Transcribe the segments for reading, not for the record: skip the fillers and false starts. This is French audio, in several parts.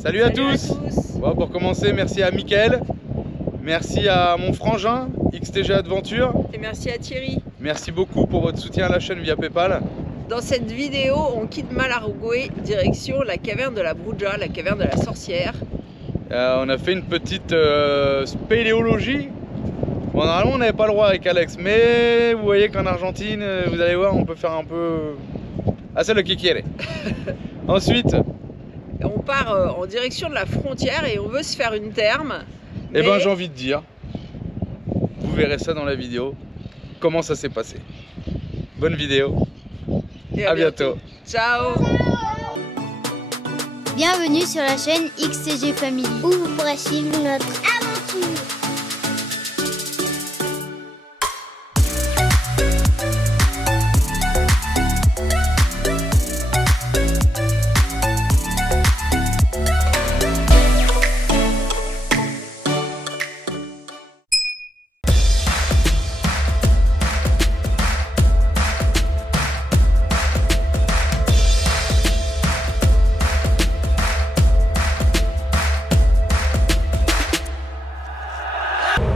Salut à tous. Bon, pour commencer, merci à Mickaël, merci à mon frangin XTG Adventure et merci à Thierry. Merci beaucoup pour votre soutien à la chaîne via Paypal. Dans cette vidéo, on quitte Malargüe, direction la caverne de la Bruja, la caverne de la sorcière. On a fait une petite spéléologie. Bon, normalement on n'avait pas le droit avec Alex, mais vous voyez qu'en Argentine, vous allez voir, on peut faire un peu... Ah, c'est le qui quiere. Ensuite, on part en direction de la frontière et on veut se faire une therme. Eh ben, j'ai envie de dire, vous verrez ça dans la vidéo, comment ça s'est passé. Bonne vidéo, et à bientôt. Ciao. Bienvenue sur la chaîne XTG Family, où vous pourrez suivre notre aventure.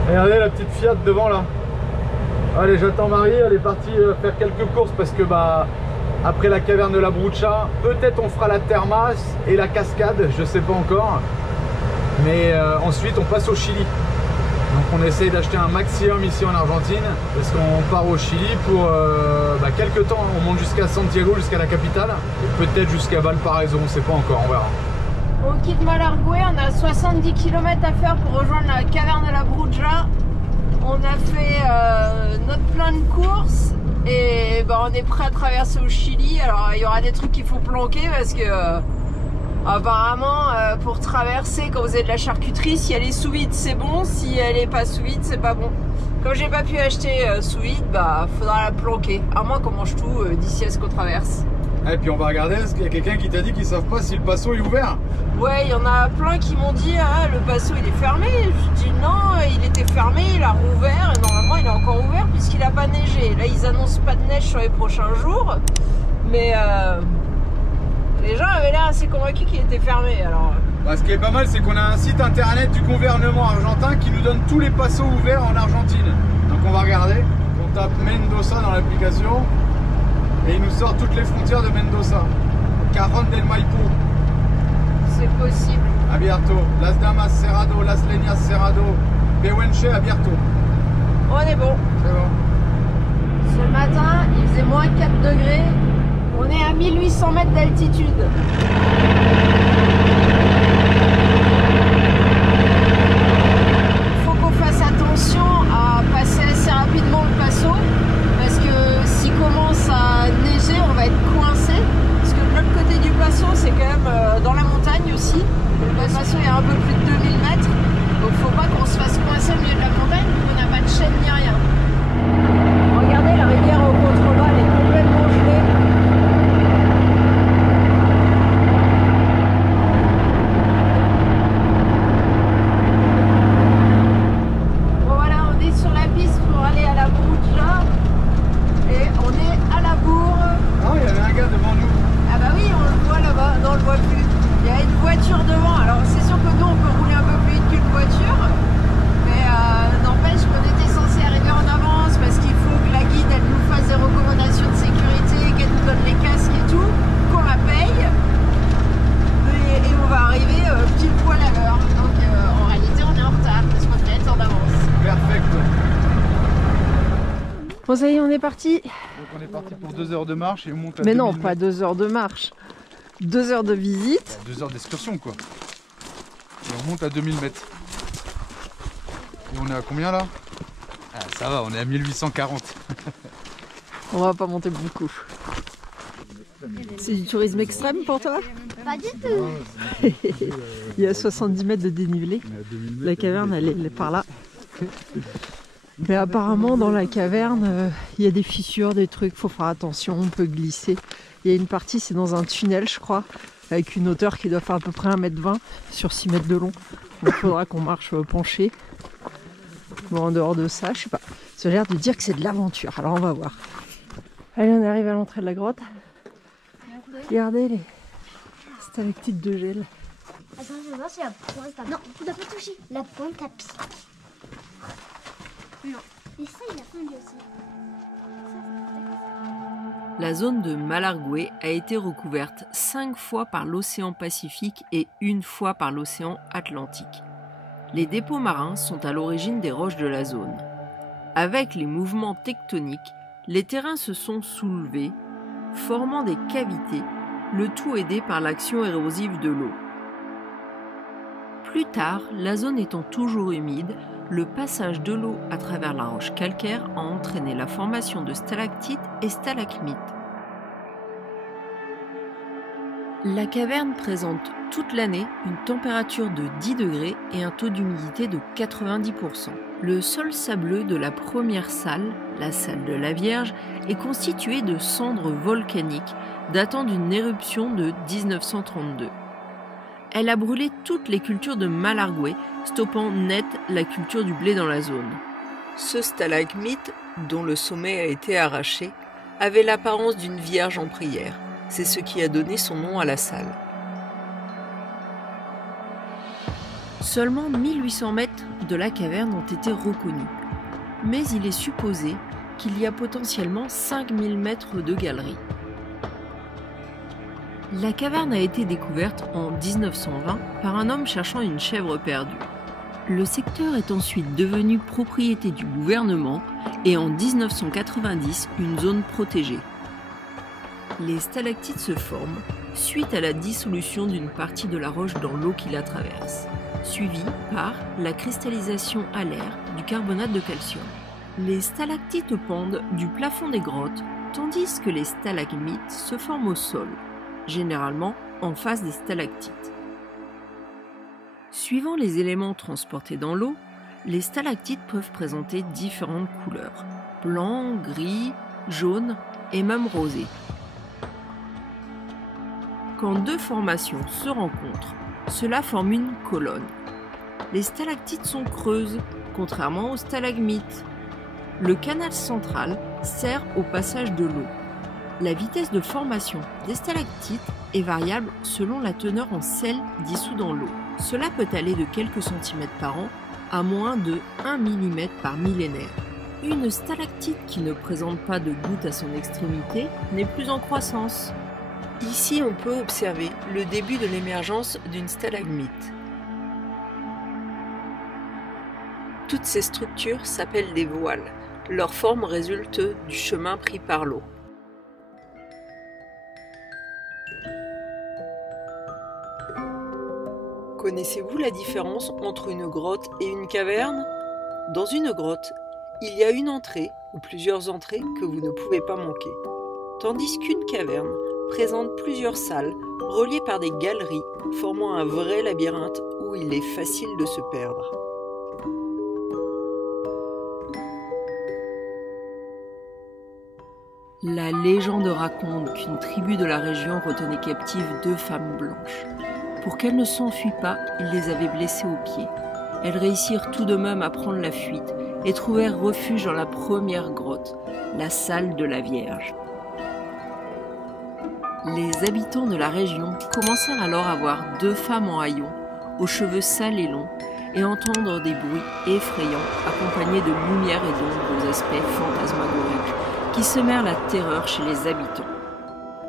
Regardez la petite Fiat devant là. Allez, j'attends Marie, elle est partie faire quelques courses parce que après la caverne de la Bruja, peut-être on fera la Termas et la cascade, je sais pas encore. Mais ensuite on passe au Chili. Donc on essaye d'acheter un maximum ici en Argentine parce qu'on part au Chili pour quelques temps. On monte jusqu'à Santiago, jusqu'à la capitale, et peut-être jusqu'à Valparaiso, on sait pas encore, on verra. On quitte Malargüe, on a 70 km à faire pour rejoindre la caverne de la Bruja. On a fait notre plein de courses et on est prêt à traverser au Chili. Alors il y aura des trucs qu'il faut planquer parce que apparemment pour traverser, quand vous avez de la charcuterie, si elle est sous vide c'est bon, si elle est pas sous vide c'est pas bon. Comme j'ai pas pu acheter sous vide, faudra la planquer. À moins qu'on mange tout d'ici à ce qu'on traverse. Et puis on va regarder, est-ce qu'il y a quelqu'un qui t'a dit qu'ils savent pas si le passo est ouvert? Ouais, il y en a plein qui m'ont dit ah, le passo il est fermé. Je dis non, il était fermé, il a rouvert et normalement il est encore ouvert puisqu'il a pas neigé. Là ils annoncent pas de neige sur les prochains jours, mais les gens avaient l'air assez convaincus qu'il était fermé. Alors ce qui est pas mal, c'est qu'on a un site internet du gouvernement argentin qui nous donne tous les passos ouverts en Argentine. Donc on va regarder, on tape Mendoza dans l'application. Et il nous sort toutes les frontières de Mendoza. Caron del Maipo. C'est possible. Abierto. Las Damas Cerrado, Las Leñas Cerrado. Pehuenche Abierto. On est bon. C'est bon. Ce matin, il faisait moins 4 degrés. On est à 1800 mètres d'altitude. Il faut qu'on fasse attention à passer assez rapidement le passo. Parce que s'il commence à neiger, on va être coincé. Parce que de l'autre côté du passo, c'est quand même dans la montagne aussi. Le passo est à un peu plus de 2000 mètres. Donc il ne faut pas qu'on se fasse coincer au milieu de la montagne. On n'a pas de chaîne ni rien. Regardez, la rivière au contrebas, elle est complètement gelée. Bon voilà, on est sur la piste pour aller à la Bruja. Et on est à la bourre. Ah, il y avait un gars devant nous. Ah bah oui, on le voit là-bas. Non, on le voit plus. Il y a une voiture devant. Alors c'est sûr que nous, on peut rouler un peu plus vite qu'une voiture. Mais n'empêche qu'on était censé arriver en avance parce qu'il faut que la guide, elle nous fasse des recommandations de sécurité, qu'elle nous donne les casques et tout, qu'on la paye. Et on va arriver pile poil à l'heure. Donc en réalité, on est en retard parce qu'on devait être en avance. Perfect. Bon, ça y est, on est parti. Donc on est parti pour 2 heures de marche et on monte à Mais 2000 non, pas mètres. 2 heures de marche. 2 heures de visite. 2 heures d'excursion quoi. Et on monte à 2000 mètres. Et on est à combien là? Ah, ça va, on est à 1840. On va pas monter beaucoup. C'est du tourisme extrême pour toi? Pas du tout. Il y a 70 mètres de dénivelé. La caverne, elle est par là. Mais apparemment, dans la caverne, il y a des fissures, des trucs, faut faire attention, on peut glisser. Il y a une partie, c'est dans un tunnel, je crois, avec une hauteur qui doit faire à peu près 1,20 m sur 6 mètres de long. Donc il faudra qu'on marche penché. Bon, en dehors de ça, je sais pas. Ça a l'air de dire que c'est de l'aventure, alors on va voir. Allez, on arrive à l'entrée de la grotte. Regardez les stalactites de gel. Attends, je vais voir si la pointe a... Non, tu dois pas toucher. La pointe a piqué. Non. Et ça, il a fondu aussi. La zone de Malargüe a été recouverte 5 fois par l'océan Pacifique et 1 fois par l'océan Atlantique. Les dépôts marins sont à l'origine des roches de la zone. Avec les mouvements tectoniques, les terrains se sont soulevés, formant des cavités, le tout aidé par l'action érosive de l'eau. Plus tard, la zone étant toujours humide, le passage de l'eau à travers la roche calcaire a entraîné la formation de stalactites et stalagmites. La caverne présente toute l'année une température de 10 degrés et un taux d'humidité de 90%. Le sol sableux de la première salle, la salle de la Vierge, est constitué de cendres volcaniques datant d'une éruption de 1932. Elle a brûlé toutes les cultures de Malargüe, stoppant net la culture du blé dans la zone. Ce stalagmite, dont le sommet a été arraché, avait l'apparence d'une vierge en prière. C'est ce qui a donné son nom à la salle. Seulement 1800 mètres de la caverne ont été reconnus, mais il est supposé qu'il y a potentiellement 5000 mètres de galeries. La caverne a été découverte en 1920 par un homme cherchant une chèvre perdue. Le secteur est ensuite devenu propriété du gouvernement et en 1990 une zone protégée. Les stalactites se forment suite à la dissolution d'une partie de la roche dans l'eau qui la traverse, suivie par la cristallisation à l'air du carbonate de calcium. Les stalactites pendent du plafond des grottes, tandis que les stalagmites se forment au sol, généralement en face des stalactites. Suivant les éléments transportés dans l'eau, les stalactites peuvent présenter différentes couleurs, blanc, gris, jaune et même rosé. Quand deux formations se rencontrent, cela forme une colonne. Les stalactites sont creuses, contrairement aux stalagmites. Le canal central sert au passage de l'eau. La vitesse de formation des stalactites est variable selon la teneur en sel dissous dans l'eau. Cela peut aller de quelques centimètres par an à moins de 1 mm par millénaire. Une stalactite qui ne présente pas de goutte à son extrémité n'est plus en croissance. Ici, on peut observer le début de l'émergence d'une stalagmite. Toutes ces structures s'appellent des voiles. Leur forme résulte du chemin pris par l'eau. Connaissez-vous la différence entre une grotte et une caverne ? Dans une grotte, il y a une entrée ou plusieurs entrées que vous ne pouvez pas manquer. Tandis qu'une caverne présente plusieurs salles reliées par des galeries formant un vrai labyrinthe où il est facile de se perdre. La légende raconte qu'une tribu de la région retenait captive 2 femmes blanches. Pour qu'elles ne s'enfuient pas, ils les avaient blessées aux pieds. Elles réussirent tout de même à prendre la fuite et trouvèrent refuge dans la première grotte, la salle de la Vierge. Les habitants de la région commencèrent alors à voir 2 femmes en haillons, aux cheveux sales et longs, et entendre des bruits effrayants accompagnés de lumière et d'ombre aux aspects fantasmagoriques qui semèrent la terreur chez les habitants.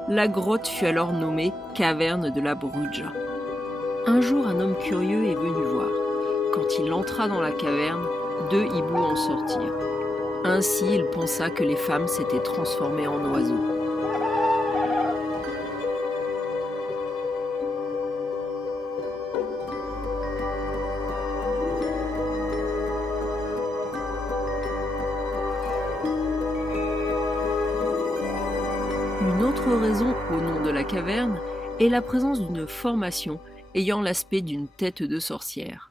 La grotte fut alors nommée Caverne de la Bruja. Un jour, un homme curieux est venu voir. Quand il entra dans la caverne, 2 hiboux en sortirent. Ainsi, il pensa que les femmes s'étaient transformées en oiseaux. Une autre raison au nom de la caverne est la présence d'une formation ayant l'aspect d'une tête de sorcière.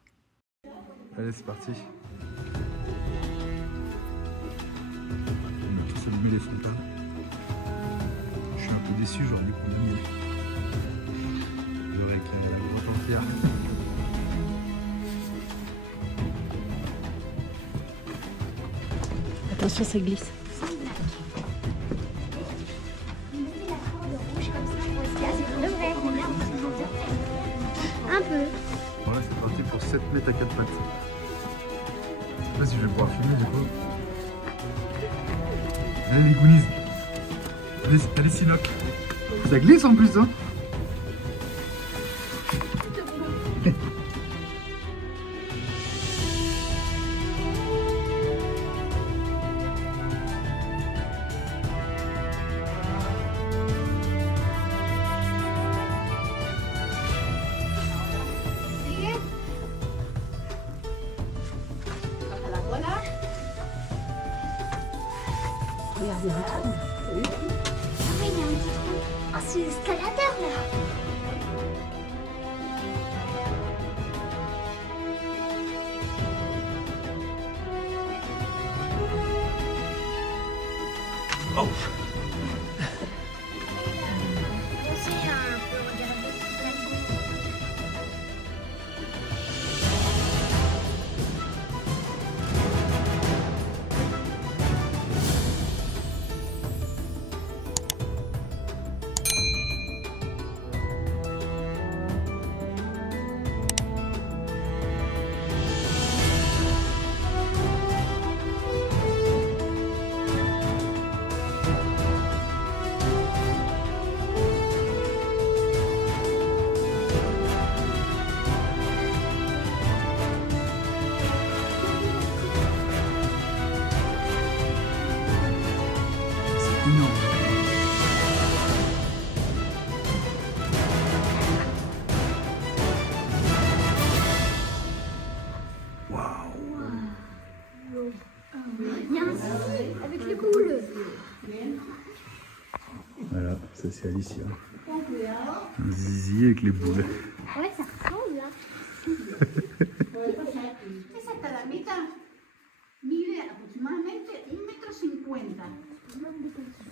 Allez, c'est parti. On a tous allumé les fontaines. Je suis un peu déçu, j'aurais dû prendre le miel. J'aurais éclairé la grotte entière. Attention, ça glisse. Un peu. Voilà, c'est parti pour 7 mètres à 4 pattes. Je sais pas si je vais pouvoir filmer du coup. Allez les goonies. Allez Sinoc. Ça glisse en plus hein. Regardez le trou. Ah oui, il y a un petit trou. Ah, c'est l'escalateur là. Oh. Avec les boules. Voilà, ça c'est Alicia. Un zizi avec les boules. Ouais, ça ressemble là. Esa calamita mide aproximadamente 1,50 m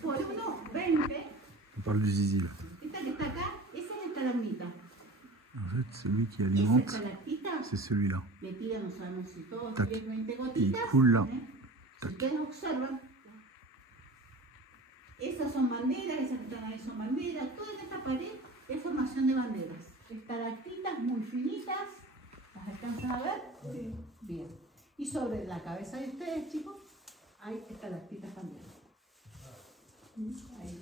por 1,20 m. On parle du zizi là. Esta que está acá, esa es el calamita. En fait, celui qui Esa alimente, estalactita c'est celui-là. le tira, no sabemos si todos Tac. 10, 20 Il gotitas. coule là. Si ustedes observan, esas son banderas, esas que están ahí son banderas, toda esta pared es formación de banderas. Estalactitas muy finitas, ¿las alcanzan a ver? Sí. Bien. Y sobre la cabeza de ustedes, chicos, hay estalactitas también. Ahí.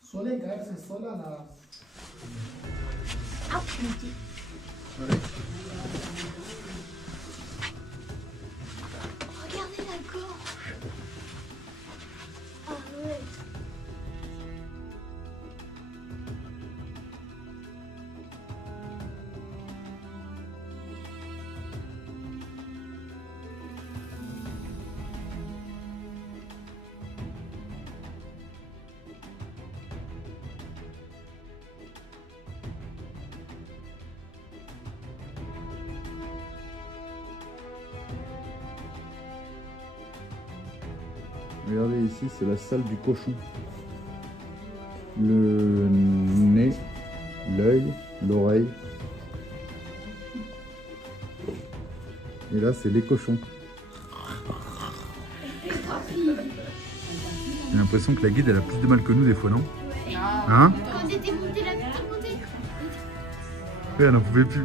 Suelen caerse solas las... Ah, putain. Regardez la gorge. Ah ouais. Regardez ici, c'est la salle du cochon. Le nez, l'œil, l'oreille. Et là, c'est les cochons. J'ai l'impression que la guide, elle a plus de mal que nous des fois, non? Hein? Quand t'étais montée la petite montée. Oui, elle n'en pouvait plus.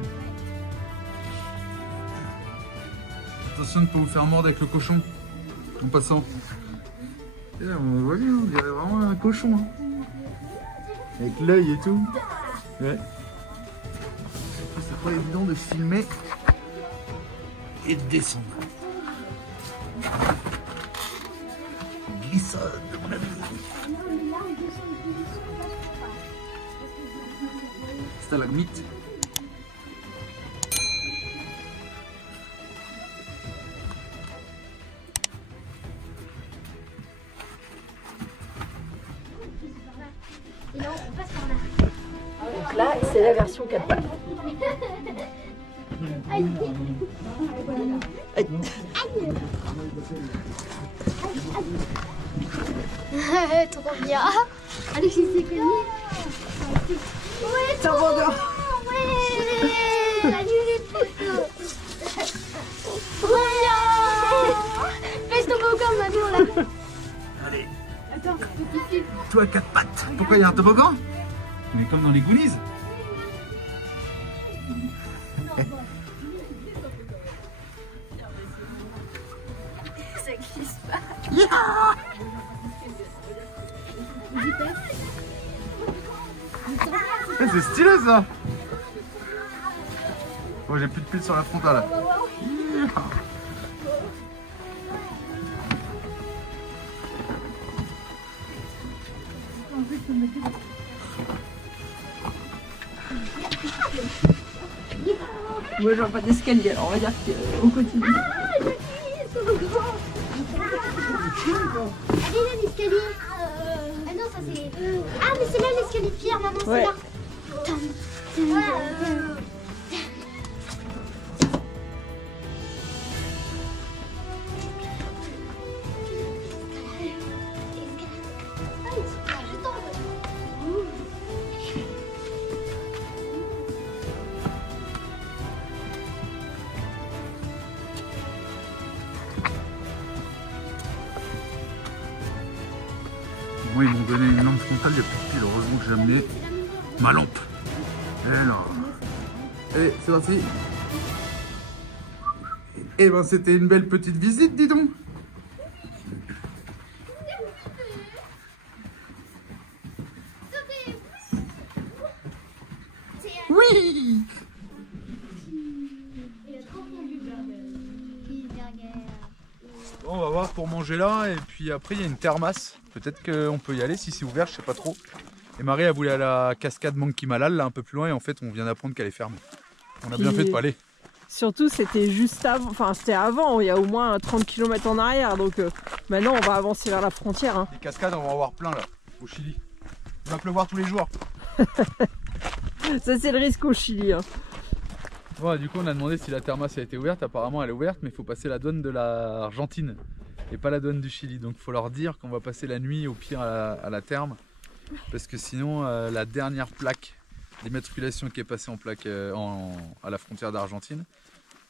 Attention de ne pas vous faire mordre avec le cochon en passant. Et là, on voit bien, on dirait vraiment un cochon. Hein. Avec l'œil et tout. Ouais. C'est pas évident de filmer et de descendre. Glissade, mon ami. Stalagmite. Et là, on passe par là. Donc là, c'est la version 4 pattes. Aïe. Aïe. Aïe. Trop bien. Allez, je sais que ouais, Tiens, bon dehors. ouais. Trop bien. Laisse tomber au corps maintenant là. Allez, Attends, petit fil. toi à 4 pattes. Pourquoi il y a un toboggan? Mais comme dans les Goonies. Ça glisse pas. C'est stylé ça. Bon, j'ai plus de pile sur la frontale là. Moi, je vois pas d'escalier, alors on va dire qu'on continue. Allez là l'escalier. Ah non, ça c'est. Ah mais c'est là l'escalier de pierre, maman, c'est Ouais. là. Moi, ils m'ont donné une lampe frontale, il n'y a plus de pile. Heureusement que j'ai amené ma lampe. Et alors. Et c'est parti. Et ben, c'était une belle petite visite, dis donc. Oui. Bon, on va voir pour manger là. Et puis après, il y a une thermasse. Peut-être qu'on peut y aller si c'est ouvert, je sais pas trop. Et Marie a voulu aller à la cascade Monkey Malal, là un peu plus loin, et en fait on vient d'apprendre qu'elle est fermée. On a bien fait de pas aller. Surtout, c'était juste avant, enfin c'était avant, il y a au moins 30 km en arrière, donc maintenant on va avancer vers la frontière. Hein. Les cascades, on va en voir plein là, au Chili. Il va pleuvoir tous les jours. Ça c'est le risque au Chili. Hein. Ouais, du coup on a demandé si la thermasse a été ouverte, apparemment elle est ouverte, mais il faut passer la douane de l'Argentine et pas la douane du Chili. Donc il faut leur dire qu'on va passer la nuit au pire à la therme, parce que sinon la dernière plaque d'immatriculation qui est passée en plaque à la frontière d'Argentine,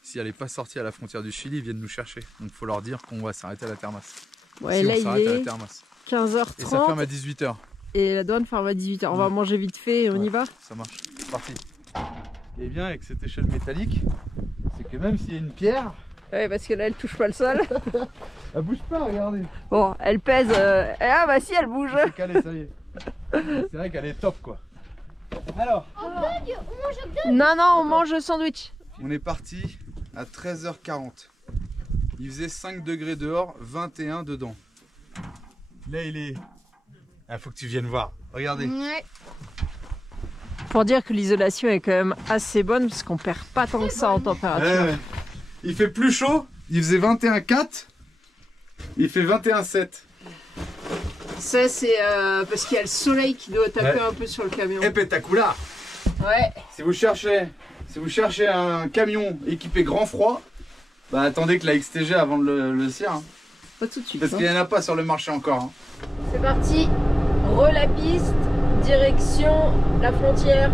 si elle n'est pas sortie à la frontière du Chili, ils viennent nous chercher. Donc il faut leur dire qu'on va s'arrêter à la thermasse. Ouais, si là on s'arrête il à la est thermasse. 15h30 Et ça ferme à 18h. et la douane ferme à 18h. On va manger vite fait et on y va. Ça marche, c'est parti. Ce qui est bien avec cette échelle métallique, c'est que même s'il y a une pierre, Ouais, parce que là elle touche pas le sol. elle bouge pas, regardez. Bon, elle pèse. Ah bah si, elle bouge. C'est calé, ça y est. C'est vrai qu'elle est top quoi. Alors, Non, non, on mange le sandwich. on est parti à 13h40. Il faisait 5 degrés dehors, 21 dedans. Là il est... Ah, faut que tu viennes voir, regardez. Ouais. Pour dire que l'isolation est quand même assez bonne parce qu'on perd pas tant que ça en température. Ouais. Il fait plus chaud, il faisait 21,4, il fait 21,7. Ça c'est parce qu'il y a le soleil qui doit taper Ouais. un peu sur le camion. Et pétacoula. Ouais. Si vous cherchez un camion équipé grand froid, bah attendez que la XTG avant le cire, hein. Pas tout de suite. Parce hein. qu'il n'y en a pas sur le marché encore. Hein. C'est parti. La piste, direction la frontière.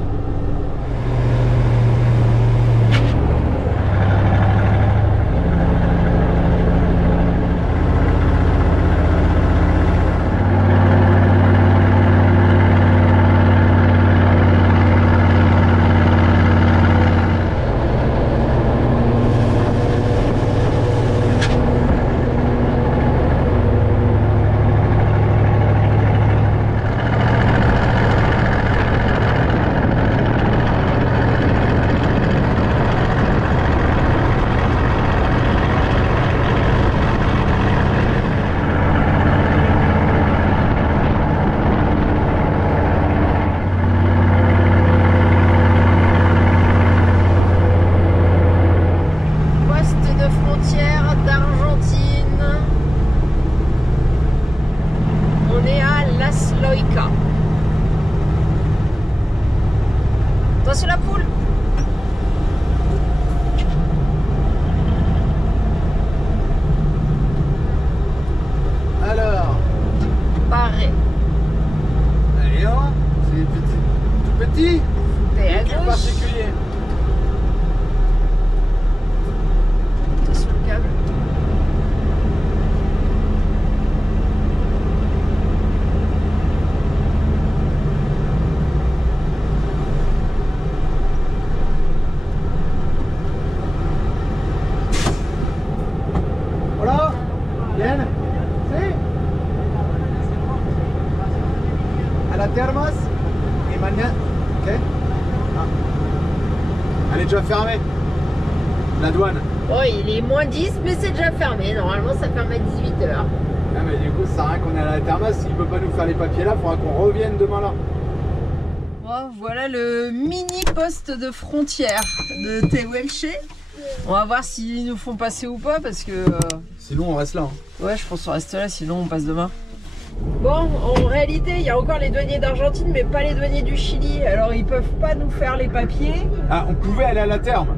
Elle est déjà fermée. La douane. Bon, il est moins 10, mais c'est déjà fermé. Normalement, ça ferme à 18 h. Ah, mais du coup, ça sert à rien qu'on est à la thermos. S'il peut pas nous faire les papiers là, il faudra qu'on revienne demain là. Bon, voilà le mini poste de frontière de Tehuelche. On va voir s'ils nous font passer ou pas parce que... Sinon, on reste là. Ouais, je pense qu'on reste là, sinon on passe demain. Bon, en réalité, il y a encore les douaniers d'Argentine, mais pas les douaniers du Chili. Alors, ils peuvent pas nous faire les papiers. Ah, on pouvait aller à la therme.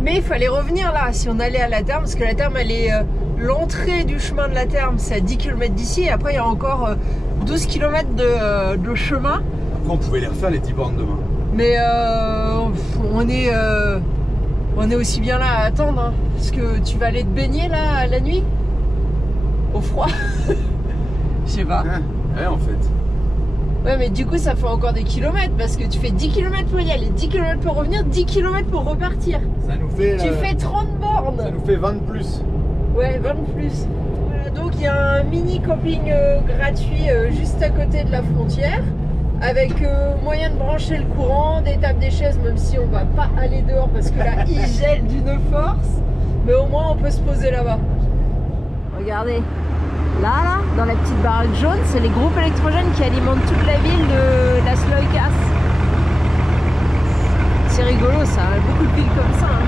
Mais il fallait revenir là, si on allait à la therme, parce que la therme, elle est... l'entrée du chemin de la therme, c'est à 10 km d'ici. Et après, il y a encore 12 km de chemin. Après, on pouvait les refaire les 10 bornes demain. Mais on est aussi bien là à attendre, hein, parce que tu vas aller te baigner là la nuit au froid. Je sais pas. Ouais, en fait. Ouais, mais du coup ça fait encore des kilomètres parce que tu fais 10 km pour y aller, 10 km pour revenir, 10 km pour repartir. Ça nous fait... Tu fais 30 bornes. Ça nous fait 20 de plus. Ouais, 20 de plus. Voilà, donc il y a un mini camping gratuit juste à côté de la frontière, avec moyen de brancher le courant, des tables, des chaises, même si on va pas aller dehors parce que là il gèle d'une force, mais au moins on peut se poser là-bas. Regardez, là, dans la petite baraque jaune, c'est les groupes électrogènes qui alimentent toute la ville de Las Loicas. C'est rigolo ça, beaucoup de villes comme ça. Hein.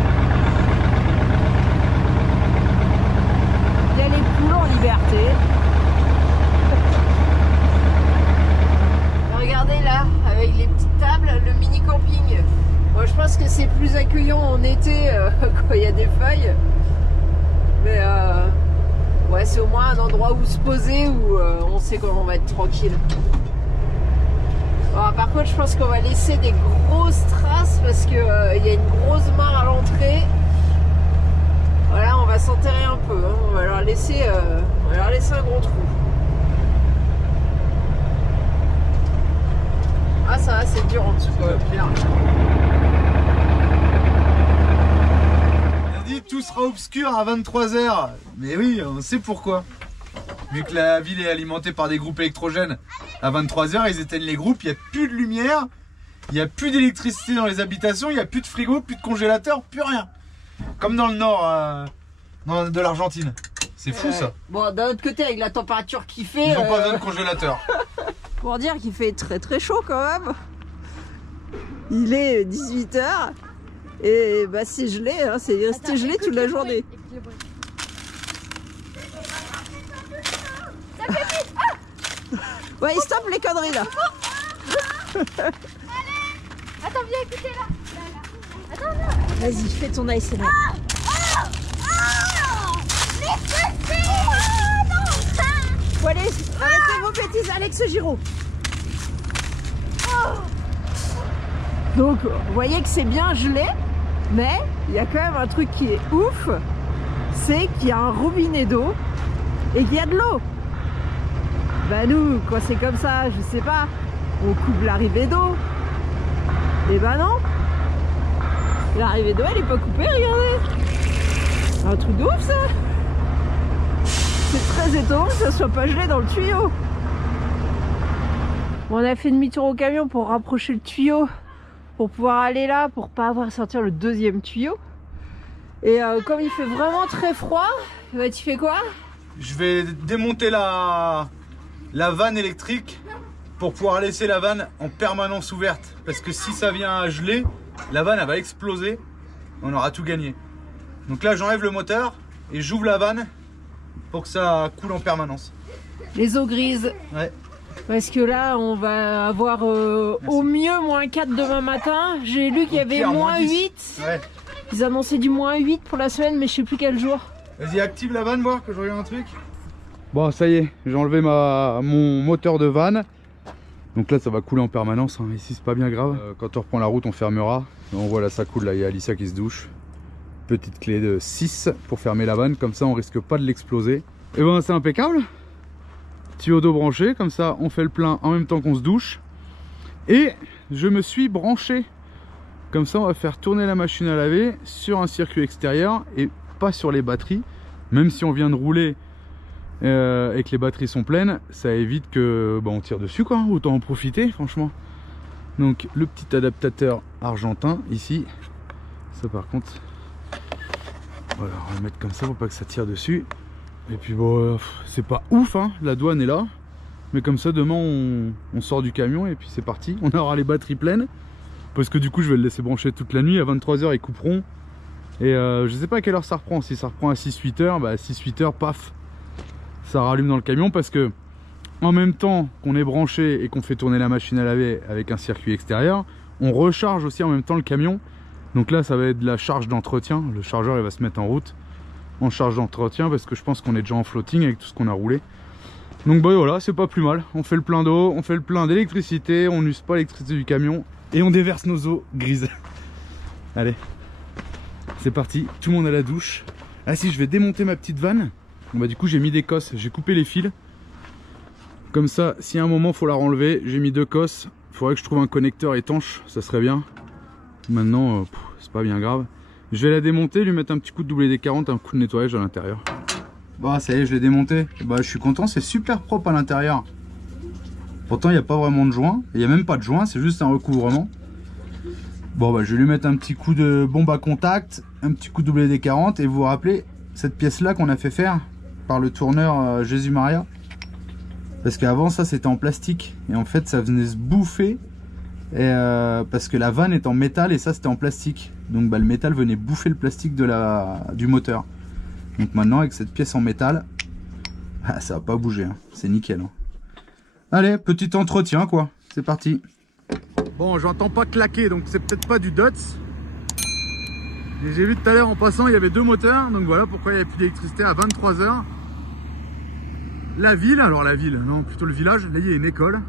Il y a les poules en liberté. Regardez là, avec les petites tables, le mini camping. Moi je pense que c'est plus accueillant en été quand il y a des feuilles. Mais ouais, c'est au moins un endroit où se poser, où on sait qu'on va être tranquille. Bon, par contre, je pense qu'on va laisser des grosses traces parce qu'il y a une grosse mare à l'entrée. Voilà, on va s'enterrer un peu. Hein. On va leur laisser un gros trou. Ah, ça va, c'est dur en dessous. Pierre. On a dit tout sera obscur à 23 h. Mais oui, on sait pourquoi. Vu que la ville est alimentée par des groupes électrogènes, à 23 h, ils éteignent les groupes, il n'y a plus de lumière, il n'y a plus d'électricité dans les habitations, il n'y a plus de frigo, plus de congélateur, plus rien. Comme dans le nord de l'Argentine. C'est fou ça. Bon, d'un autre côté, avec la température qu'il fait... Ils n'ont pas besoin de congélateur. Pour dire qu'il fait très très chaud quand même. Il est 18 h et bah c'est gelé, hein, c'est resté gelé toute la journée. Ouais, stop les conneries là. Attends, viens écouter là. Attends, non. Vas-y, fais ton ASMR. Mais c'est non. Faut aller, arrêtez vos bêtises, Alex Giraud. Donc, vous voyez que c'est bien gelé, mais il y a quand même un truc qui est ouf, c'est qu'il y a un robinet d'eau et qu'il y a de l'eau. Bah nous, quand c'est comme ça, je sais pas, on coupe l'arrivée d'eau. Et bah non, l'arrivée d'eau elle est pas coupée, regardez. Un truc de ouf ça. C'est très étonnant que ça soit pas gelé dans le tuyau. Bon, on a fait demi-tour au camion pour rapprocher le tuyau, pour pouvoir aller là, pour pas avoir à sortir le deuxième tuyau. Et comme il fait vraiment très froid, bah, tu fais quoi? Je vais démonter la vanne électrique pour pouvoir laisser la vanne en permanence ouverte. Parce que si ça vient à geler, la vanne elle va exploser, on aura tout gagné. Donc là j'enlève le moteur et j'ouvre la vanne pour que ça coule en permanence. Les eaux grises. Ouais. Parce que là on va avoir au mieux moins 4 demain matin. J'ai lu qu'il y avait moins 8. Ouais. Ils annonçaient du moins 8 pour la semaine, mais je sais plus quel jour. Vas-y, active la vanne, voir que je regarde un truc. Bon, ça y est, j'ai enlevé mon moteur de vanne. Donc là, ça va couler en permanence. Hein. Ici, c'est pas bien grave. Quand on reprend la route, on fermera. On voit là, ça coule. Là, il y a Alicia qui se douche. Petite clé de 6 pour fermer la vanne. Comme ça, on risque pas de l'exploser. Et ben, c'est impeccable. Tuyau d'eau branché. Comme ça, on fait le plein en même temps qu'on se douche. Et je me suis branché. Comme ça, on va faire tourner la machine à laver sur un circuit extérieur et pas sur les batteries. Même si on vient de rouler et que les batteries sont pleines, ça évite que on tire dessus quoi. Autant en profiter franchement. Donc le petit adaptateur argentin ici. Ça par contre, voilà, on va le mettre comme ça pour pas que ça tire dessus. Et puis bon, c'est pas ouf hein, la douane est là. Mais comme ça demain on sort du camion et puis c'est parti. On aura les batteries pleines. Parce que du coup je vais le laisser brancher toute la nuit. À 23 h ils couperont. Et je sais pas à quelle heure ça reprend. Si ça reprend à 6-8 heures, bah 6-8 heures, paf, ça rallume dans le camion. Parce que en même temps qu'on est branché et qu'on fait tourner la machine à laver avec un circuit extérieur, on recharge aussi en même temps le camion. Donc là ça va être de la charge d'entretien. Le chargeur il va se mettre en route en charge d'entretien parce que je pense qu'on est déjà en floating avec tout ce qu'on a roulé. Donc bah voilà, c'est pas plus mal. On fait le plein d'eau, on fait le plein d'électricité, on n'use pas l'électricité du camion et on déverse nos eaux grises. Allez, c'est parti, tout le monde à la douche. Ah si, je vais démonter ma petite vanne. Bon, bah du coup j'ai mis des cosses, j'ai coupé les fils. Comme ça, si à un moment faut la renlever, j'ai mis 2 cosses. Il faudrait que je trouve un connecteur étanche, ça serait bien. Maintenant, c'est pas bien grave. Je vais la démonter, lui mettre un petit coup de WD-40, un coup de nettoyage à l'intérieur. Bah ça y est, je l'ai démonté. Bah je suis content, c'est super propre à l'intérieur. Pourtant il n'y a pas vraiment de joint, il n'y a même pas de joint, c'est juste un recouvrement. Bon bah je vais lui mettre un petit coup de bombe à contact, un petit coup de WD-40 et vous vous rappelez cette pièce là qu'on a fait faire par le tourneur Jésus Maria. Parce qu'avant ça c'était en plastique et en fait ça venait se bouffer et parce que la vanne est en métal et ça c'était en plastique. Donc bah, le métal venait bouffer le plastique du moteur. Donc maintenant avec cette pièce en métal, ah, ça va pas bouger, hein. C'est nickel. Hein. Allez, petit entretien quoi, c'est parti. Bon, j'entends pas claquer, donc c'est peut-être pas du Dots. Et j'ai vu tout à l'heure en passant, il y avait 2 moteurs, donc voilà pourquoi il n'y avait plus d'électricité à 23 h. La ville, alors la ville, non plutôt le village, là il y a une école.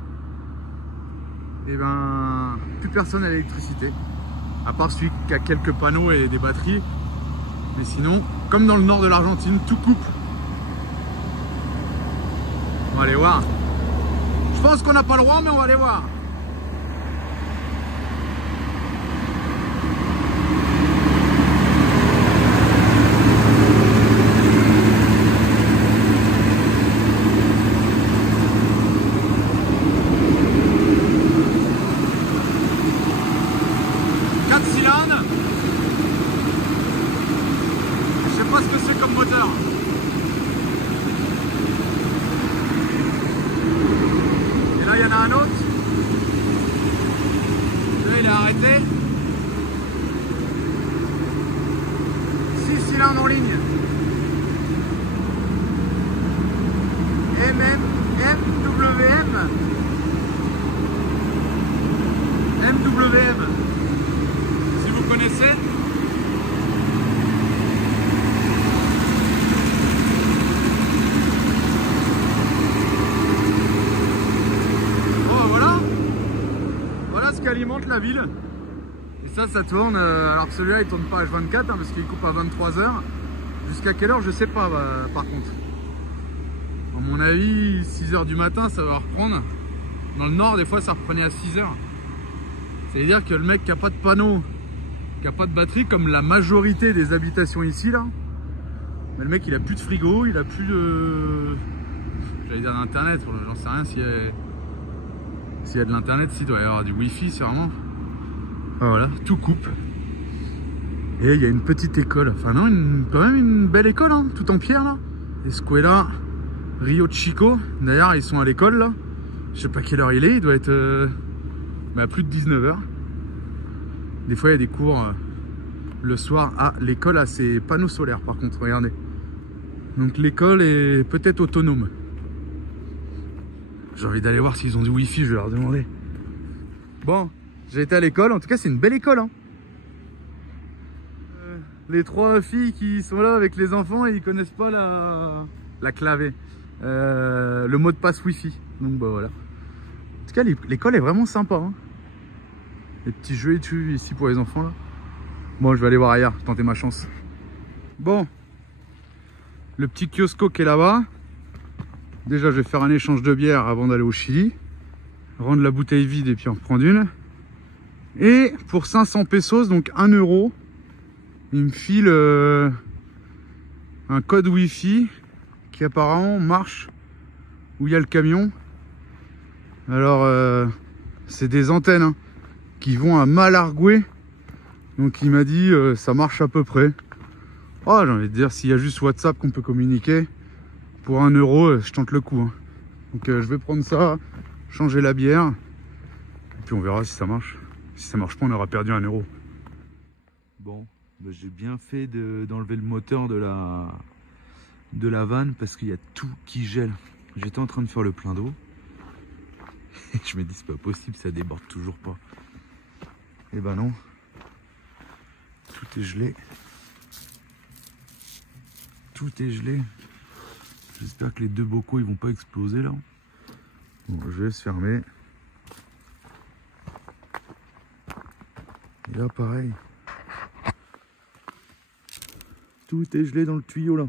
Et ben, plus personne à l'électricité, à part celui qui a quelques panneaux et des batteries. Mais sinon, comme dans le nord de l'Argentine, tout coupe. On va aller voir. Je pense qu'on n'a pas le droit, mais on va aller voir. En ligne. MWM, si vous connaissez. Bon voilà ce qui alimente la ville. Et ça tourne, alors que celui-là il tourne pas H24 hein, parce qu'il coupe à 23 h. Jusqu'à quelle heure je sais pas par contre. À mon avis 6 h du matin ça va reprendre. Dans le nord des fois ça reprenait à 6 h. C'est à dire que le mec qui a pas de panneau, qui a pas de batterie comme la majorité des habitations ici là, mais le mec il a plus de frigo, il a plus de... J'allais dire d'internet, j'en sais rien s'il y a de l'internet, s'il doit y avoir du wifi sûrement. Ah, voilà, tout coupe. Et il y a une petite école, enfin non, quand même une belle école, hein, tout en pierre là. Escuela Rio Chico, d'ailleurs ils sont à l'école là. Je sais pas quelle heure il doit être à plus de 19 h. Des fois il y a des cours le soir. Ah, l'école a ses panneaux solaires par contre, regardez. Donc l'école est peut-être autonome. J'ai envie d'aller voir s'ils ont du wifi, je vais leur demander. Bon, j'ai été à l'école, en tout cas c'est une belle école hein. Les 3 filles qui sont là avec les enfants, ils connaissent pas la clavée, le mot de passe wifi. Donc bah voilà. En tout cas l'école est vraiment sympa hein. Les petits jeux et tout ici pour les enfants là. Bon, je vais aller voir ailleurs, tenter ma chance. Bon, le petit kiosco qui est là-bas. Déjà je vais faire un échange de bière avant d'aller au Chili. Rendre la bouteille vide et puis en reprendre une. Et pour 500 pesos, donc 1 €, il me file un code wifi qui apparemment marche où il y a le camion. Alors c'est des antennes hein. qui vont à Malargüe. Donc il m'a dit ça marche à peu près. Oh, j'ai envie de dire, s'il y a juste WhatsApp qu'on peut communiquer, pour 1 euro, je tente le coup. Hein. Donc je vais prendre ça, changer la bière, et puis on verra si ça marche. Si ça marche pas, on aura perdu 1 euro. Bon, bah, j'ai bien fait d'enlever le moteur de la vanne parce qu'il y a tout qui gèle. J'étais en train de faire le plein d'eau. Et je me dis, c'est pas possible, ça déborde toujours pas. Et ben non. Tout est gelé. Tout est gelé. J'espère que les 2 bocaux ils vont pas exploser là. Bon, je vais se fermer. Et là pareil. Tout est gelé dans le tuyau là.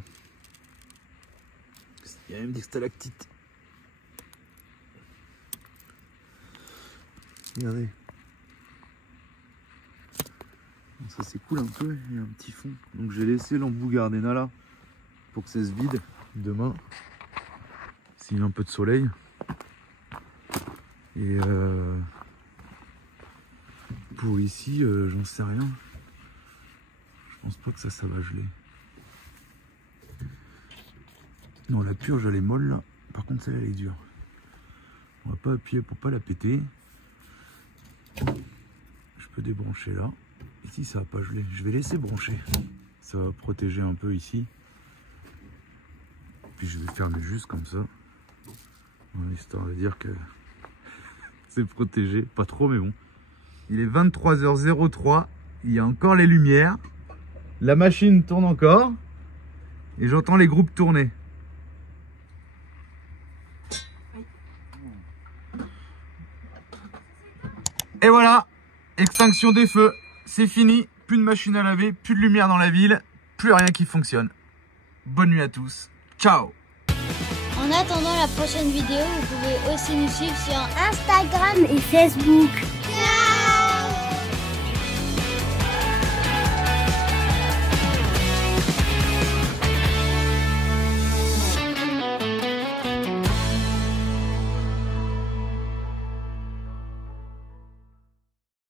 Il y a même des stalactites. Regardez. Ça s'écoule un peu, il y a un petit fond. Donc j'ai laissé l'embout Gardena là pour que ça se vide demain. S'il y a un peu de soleil. Et pour ici, j'en sais rien. Je pense pas que ça va geler. Non, la purge elle est molle là. Par contre celle elle est dure. On va pas appuyer pour pas la péter. Je peux débrancher là. Ici ça va pas geler. Je vais laisser brancher. Ça va protéger un peu ici. Puis je vais fermer juste comme ça. Histoire de dire que c'est protégé. Pas trop mais bon. Il est 23h03. Il y a encore les lumières. La machine tourne encore. Et j'entends les groupes tourner. Et voilà, extinction des feux, c'est fini, plus de machine à laver, plus de lumière dans la ville, plus rien qui fonctionne. Bonne nuit à tous, ciao. En attendant la prochaine vidéo, vous pouvez aussi nous suivre sur Instagram et Facebook. Ciao.